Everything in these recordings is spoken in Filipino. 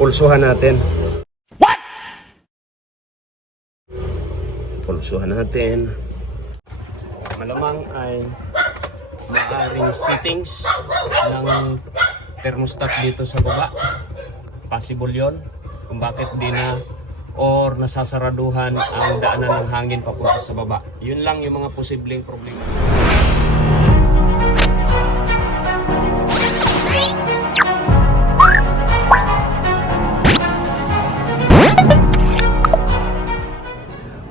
Pulsuhan natin. Pulsuhan natin. Malamang ay maaaring settings ng thermostat dito sa baba. Possible yon kung bakit di na or nasasaraduhan ang daanan ng hangin papunta sa baba. Yun lang yung mga posibleng problema.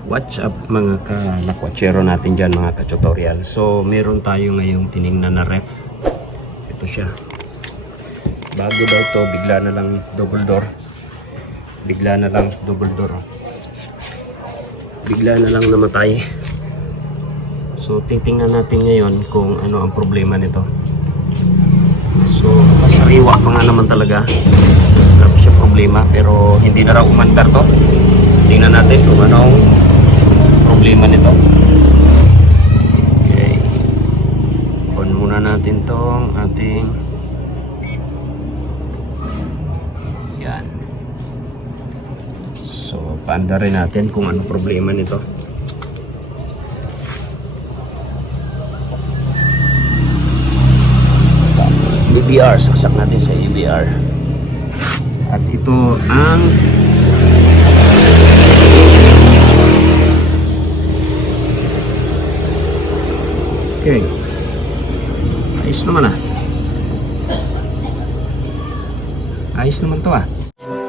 What's up mga kalakwatsero natin dyan, mga ka-tutorial. So meron tayo ngayong tiningnan na ref. Ito siya. Bago daw to, bigla na lang double door. Bigla na lang double door. Bigla na lang namatay. So titingnan natin ngayon kung ano ang problema nito. So sariwa pa nga naman talaga. Wala pa siya problema, pero hindi na raw umandar to. Tingnan natin kung anong problema nito. Okay. On muna natin tong ating yan. So, paandarin natin kung anong problema nito. EBR, saksak natin sa EBR. At ito ang okay. Ayos naman ah. Ayos naman to ah.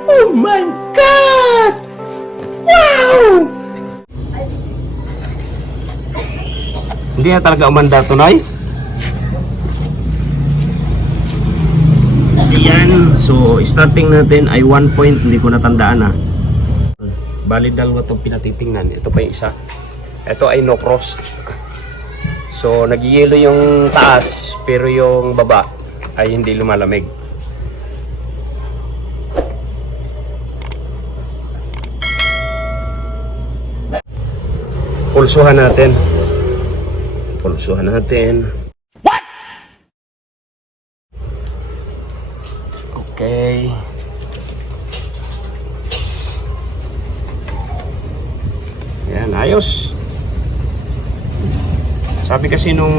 Oh my God! Wow! Hindi na talaga umandar to, Noy. Ayan. So, starting natin ay 1 point. Hindi ko natandaan ah. Bali dalawa itong pinatitingnan. Ito pa yung isa. Ito ay no frost. So, nag-yelo yung taas, pero yung baba ay hindi lumalamig. Pulsuhan natin. Pulsuhan natin. What? Okay. Yan, ayos. Sabi kasi nung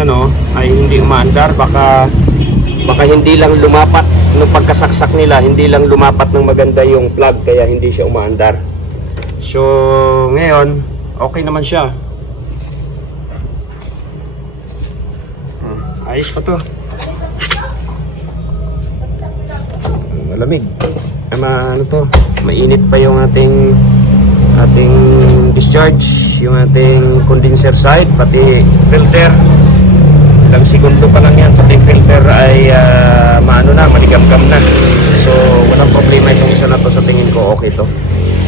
ano ay hindi umaandar, baka hindi lang lumapat nung pagkasaksak nila, hindi lang lumapat ng maganda yung plug kaya hindi siya umaandar. So ngayon okay naman siya. Ayos pa to. Malamig. Ano to? Mainit pa yung ating discharge, yung ating condenser side, pati filter. Ilang segundo pa lang yan, pati filter ay maligam-gam na. So walang problema itong isa na to, sa tingin ko okay to.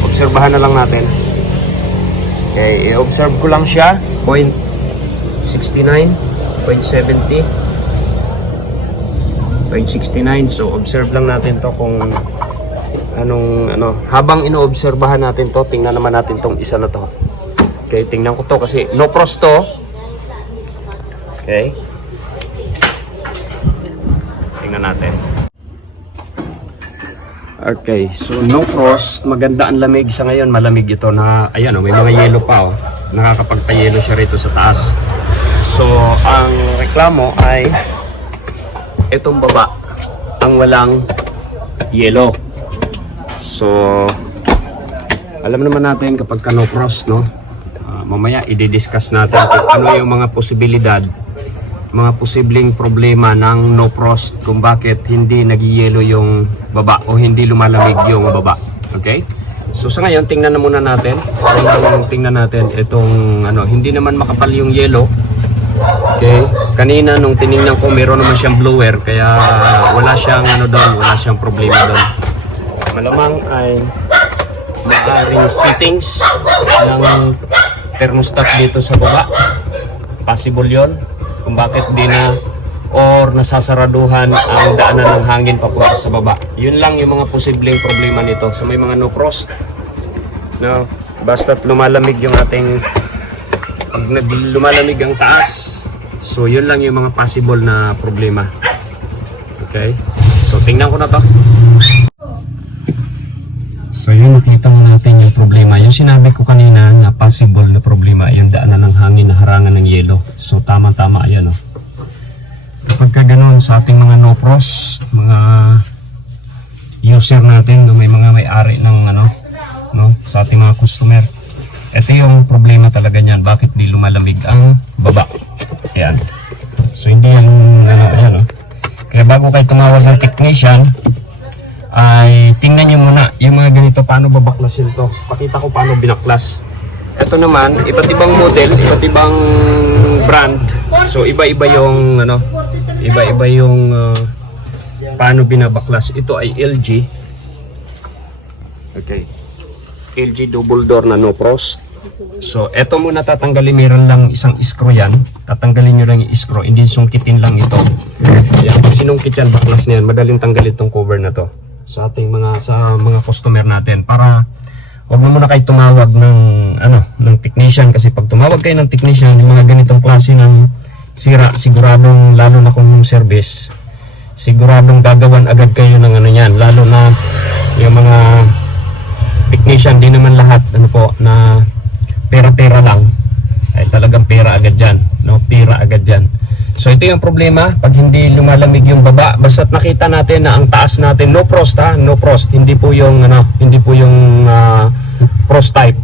Obserbahan na lang natin. Okay, i-observe ko lang siya. 0.69, 0.70, 0.69. So observe lang natin to kung habang inoobserbahan natin to, tingnan naman natin tong isa na to. Okay, tingnan ko to kasi no frost to. Okay. Tingnan natin. Okay, so no frost, maganda ang lamig sa ngayon, malamig ito na, ayan oh, may mga yelo pa oh. Nakakapagpa-yelo siya rito sa taas. So, ang reklamo ay itong baba ang walang yelo. So, alam naman natin kapag ka no frost, no? Mamaya i-discuss natin kung ano yung mga posibilidad, mga posibleng problema ng no frost, kung bakit hindi nagiyelo yung baba o hindi lumalamig yung baba. Okay? So sa ngayon, tingnan na muna natin. Tingnan natin itong hindi naman makapal yung yelo. Okay? Kanina nung tiningnan ko, meron naman siyang blower, kaya wala siyang wala siyang problema doon. Malamang ay maaaring settings ng thermostat dito sa baba. Possible yon kung bakit di na or nasasaraduhan ang daanan ng hangin papunta sa baba. Yun lang yung mga posibleng problema nito. So may mga no frost, no, basta't lumalamig yung ating, pag lumalamig ang taas, so yun lang yung mga possible na problema. Okay, so tingnan ko na to. So yun, nakita mo natin yung problema. Yung sinabi ko kanina na possible na problema, yung daanan ng hangin na harangan ng yelo. So tama-tama, ayan o. Kapag ka ganun sa ating mga no frost, mga user natin, no, may mga may-ari ng no, sa ating mga customer. Ito yung problema talaga niyan. Bakit di lumalamig ang baba? Ayan. So hindi yan, ayan o. Kaya bago kayo tumawag ng technician, ay tingnan nyo muna yung mga ganito, paano babaklasin to. Pakita ko paano binaklas. Ito naman, iba't ibang model, iba't ibang brand. So iba-iba yung iba-iba yung paano binabaklas. Ito ay LG. Okay. LG double door na no frost. So eto muna tatanggalin, meron lang isang screw yan. Tatanggalin nyo lang yung screw, hindi sungkitin lang ito. Yan, pag sinungkit yan, baklas na yan, madaling tanggalin itong cover na to sa ating mga customer natin, para wag mo muna kayo tumawag ng technician, kasi pag tumawag kayo ng technician, yung mga ganitong klase ng sira, siguradong, lalo na kung home service, siguradong gagawan agad kayo ng yan, lalo na yung mga technician, di naman lahat na pera-pera lang, ay talagang pera agad dyan, no? Pera agad dyan. So ito yung problema pag hindi lumalamig yung baba. Basta't nakita natin na ang taas natin, no frost ha, no frost, hindi po yung frost type,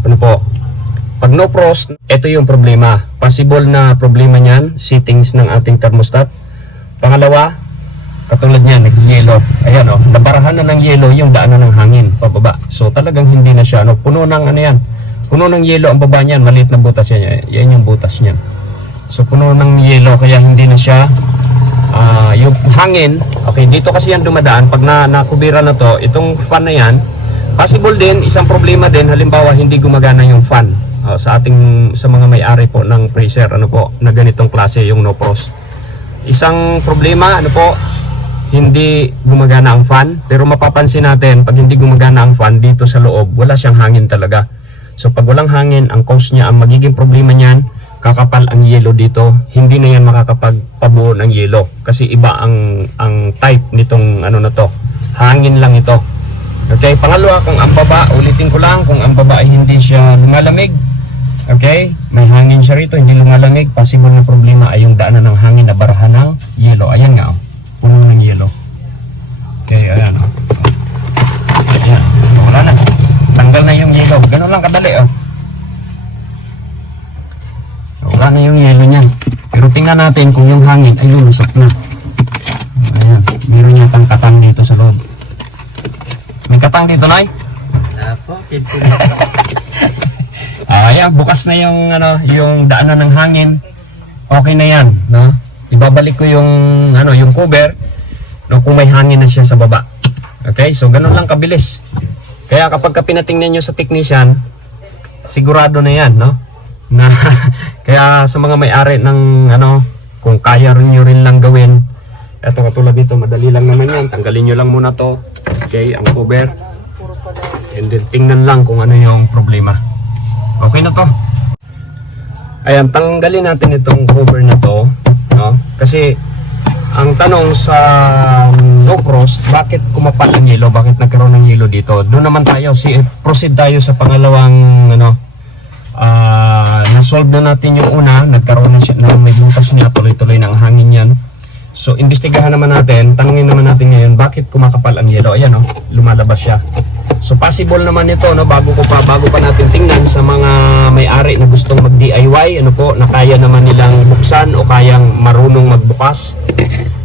Pag no frost, ito yung problema. Possible na problema niyan, settings ng ating thermostat. Pangalawa, katulad niyan, nag-yelo. Ayan nabarahan na ng yelo yung daanan ng hangin pababa. So talagang hindi na siya, puno ng puno ng yelo ang baba niyan, maliit na butas yan. Yan yung butas niyan. So puno ng yelo, kaya hindi na siya yung hangin. Okay, dito kasi yan dumadaan. Pag nakubira na to, itong fan na yan, possible din, isang problema din, halimbawa hindi gumagana yung fan sa mga may-ari po ng freezer, na ganitong klase, yung no frost. Isang problema, hindi gumagana ang fan. Pero mapapansin natin, pag hindi gumagana ang fan dito sa loob, wala siyang hangin talaga. So pag walang hangin, ang cause niya, ang magiging problema niyan, kakapal ang yelo dito, hindi na yan makakapagpabuo ng yelo kasi iba ang type nitong hangin lang ito. Okay, pangalawa, kung ang baba, ulitin ko lang, kung ang baba ay hindi siya lumalamig, okay, may hangin siya rito, hindi lumalamig, possible na problema ay yung daanan ng hangin na barahan ng yelo. Ayan nga, puno ng yelo. Okay, ayan ayan, wala na, tanggal na yung yelo, ganun lang kadali wala na yung yelo niyan. Pero tingnan natin kung yung hangin ay lulusot na. Ayan, meron yatang katang dito sa loob. May katang dito, Nay? Apo, kito. Ayan, bukas na yung daanan ng hangin. Okay na yan, no? Ibabalik ko yung yung cover, kung may hangin na siya sa baba. Okay, so ganun lang kabilis. Kaya kapag pinatingnan nyo sa technician, sigurado na yan, no? Kaya sa mga may-ari ng kung kaya nyo rin lang gawin, eto katulad dito, madali lang naman yan, tanggalin nyo lang muna to, okay, ang cover, and then tingnan lang kung ano yung problema. Okay na to. Ayan, tanggalin natin itong cover na to, no? Kasi ang tanong sa no frost, bakit kumapal ang yelo, bakit nagkaroon ng yelo dito? Doon naman tayo, proceed tayo sa pangalawang na-solve na natin yung una, nagkaroon na may butas niya, tuloy-tuloy ng hangin yan. So investigahan naman natin, tanungin naman natin ngayon, bakit kumakapal ang yelo? Ayan lumalabas siya. So possible naman ito, bago pa natin tingnan sa mga may-ari na gustong mag-DIY, na kaya naman nilang buksan o kayang marunong magbukas.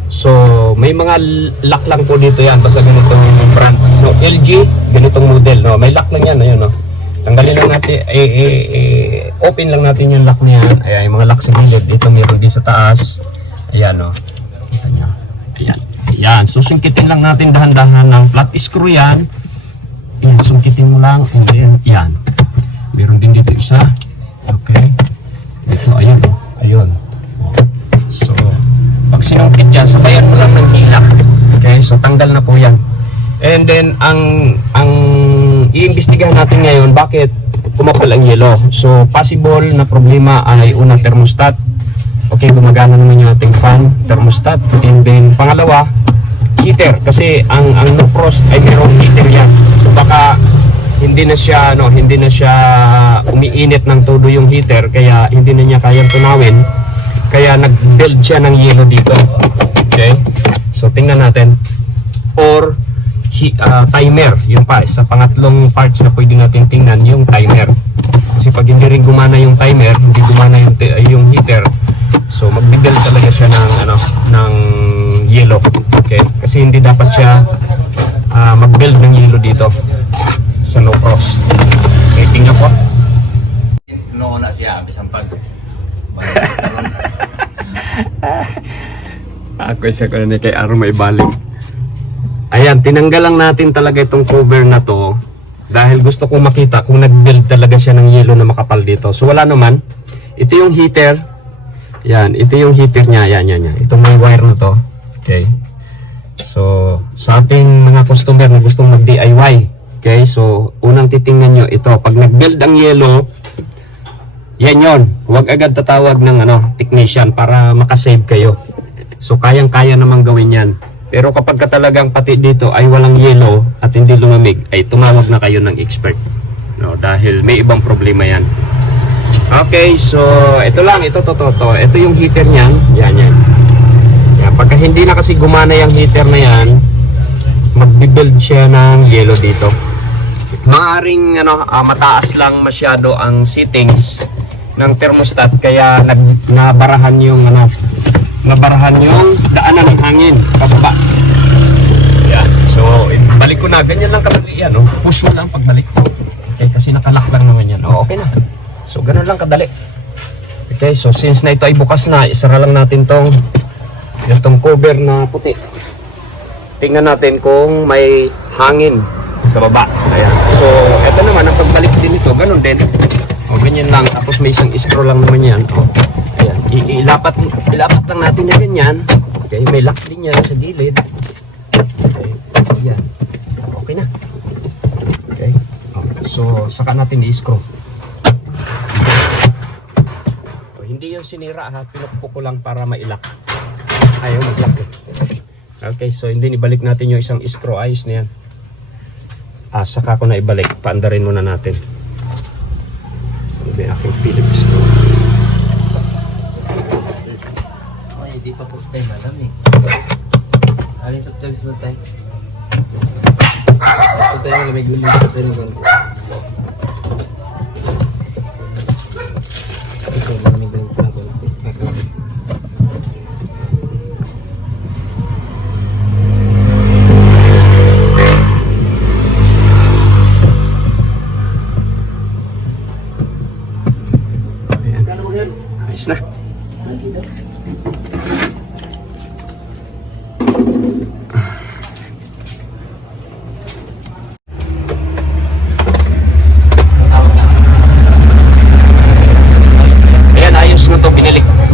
So may mga lock lang po dito yan, basta ganitong brand, LG, ganitong model, may lock lang yan, ayun tanggalin lang natin, open lang natin yung lock niyan. Ayan, yung mga lock sa gilid, dito meron din sa taas. Ayan kita nyo, ayan, so sungkitin lang natin dahan-dahan ng flat screw yan. Ayan, sungkitin mo lang, and then yan, meron din dito isa. Okay, dito, ayun. So pag sinungkit yan, sabayan mo lang ng hilak. Okay, so tanggal na po yan. And then ang iimbestigahan natin ngayon, bakit kumapal ang yelo. So possible na problema ay una, thermostat. Okay, gumagana naman yung ating fan, thermostat. And then pangalawa, heater, kasi ang no frost ay mayroong heater yan. So baka hindi na siya umiinit ng todo yung heater, kaya hindi na niya kayang tunawin, kaya nag-build siya ng yelo dito. Okay, so tingnan natin. Or timer, yung sa pangatlong parts na pwede natin tingnan, yung timer. Kasi pag hindi rin gumana yung timer, hindi gumana yung heater, so mag-build talaga siya ng yelo. Okay, kasi hindi dapat siya mag-build ng yelo dito sa no frost. Okay, tingnan po. Noon na siya, bisang pag. Ako isa ko na kay Aro may balik. Ayan, tinanggal lang natin talaga itong cover na to dahil gusto kong makita kung nag-build talaga siya ng yelo na makapal dito. So wala naman. Ito yung heater. Yan, ito yung heater niya. Yan. Itong may wire na to. Okay. So, sa ating mga customer na gustong mag-DIY, okay, so unang titingnan nyo ito. Pag nag-build ang yelo, yan yon. Huwag agad tatawag ng technician para makasave kayo. So, kayang-kaya namang gawin yan. Pero kapag talagang pati dito ay walang yelo at hindi lumamig, ay tumawag na kayo ng expert. No, dahil may ibang problema yan. Okay, so ito lang, ito to. Ito yung heater niyan. Yan. Yan, pagka hindi na kasi gumana yung heater na yan, magbi-build siya ng yelo dito. Maaring mataas lang masyado ang settings ng thermostat, kaya nabarahan yung daanan ng hangin pababa. Yan. So, balik ko na. Ganyan lang kadali yan. Push mo lang pagbalik. Okay, kasi nakalock lang naman yan. Okay na. So, ganun lang kadali. Okay, so since na ito ay bukas na, isara lang natin itong cover na puti. Tingnan natin kung may hangin sa baba. Ayan. So, ito naman, ang pagbalik din ito, ganun din. Ganyan lang. Tapos may isang screw lang naman yan. Ayan. Ilapat lang natin na ganyan. Okay, may lock din yan sa gilid. Okay, ayan. Okay na. Okay. So, saka natin i-screw. Hindi yung sinira ha. Pinukpo ko lang para mailak. Ayaw mag-lock eh. Okay, so hindi ibalik natin yung isang screw. Ayos na yan. Saka ko na ibalik. Paandarin muna natin. So, may aking Phillips screw. Hindi pa po tayo malam eh. Alin sa times mo tayo? So tayo malamig din sa tayo ng konti. Ito malamig din sa konti. Ayan. Ayos na.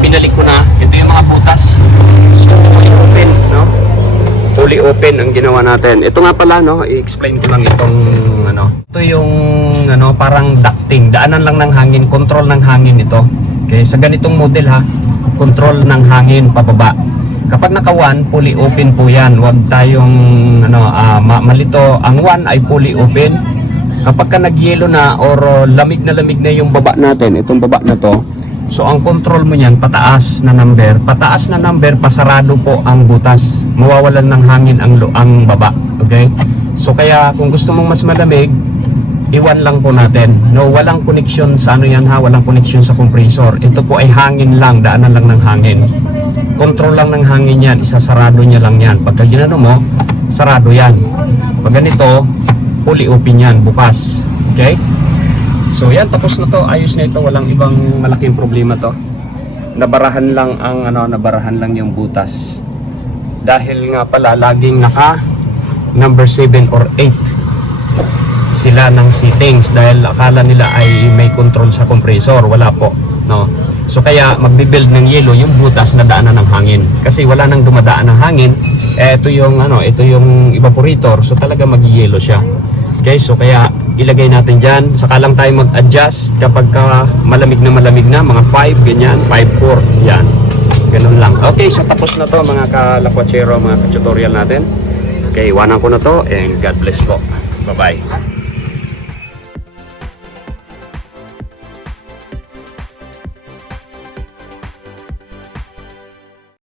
Binalik ko na. Ito yung mga butas. So, fully open, no? Fully open ang ginawa natin. Ito nga pala, no? I-explain ko lang itong, Ito yung, parang ducting. Daanan lang ng hangin. Control ng hangin ito. Okay? Sa ganitong model, ha? Control ng hangin pababa. Kapag naka 1, fully open po yan. Huwag tayong, malito. Ang 1 ay fully open. Kapag ka nag-yelo na or lamig na yung baba natin, itong baba na to, so ang control mo niyan, pataas na number, pasarado po ang butas. Mawawalan ng hangin ang baba. Okay? So kaya kung gusto mong mas malamig, iwan lang po natin. No, walang connection sa yan ha, walang connection sa compressor. Ito po ay hangin lang, daanan lang ng hangin. Control lang ng hangin yan, isasarado niya lang yan. Pagka ginano mo, sarado yan. Pag ganito, fully open yan, bukas. Okay? So yan, tapos na to, ayos na ito, walang ibang malaking problema to. Nabarahan lang yung butas. Dahil nga pala laging naka number 7 or 8 sila ng settings dahil akala nila ay may control sa compressor, wala po, no. So kaya magbi-build ng yelo yung butas na daanan ng hangin. Kasi wala nang dumadaan ng hangin, ito yung evaporator, so talaga mag-yelo siya. Okay, so kaya ilagay natin dyan, saka lang tayo mag-adjust kapag malamig na, mga 5, ganyan, 5-4, yan, ganun lang. Okay, so tapos na to mga kalakwachero, mga tutorial natin. Okay, iwanan ko na to and God bless po. Bye-bye.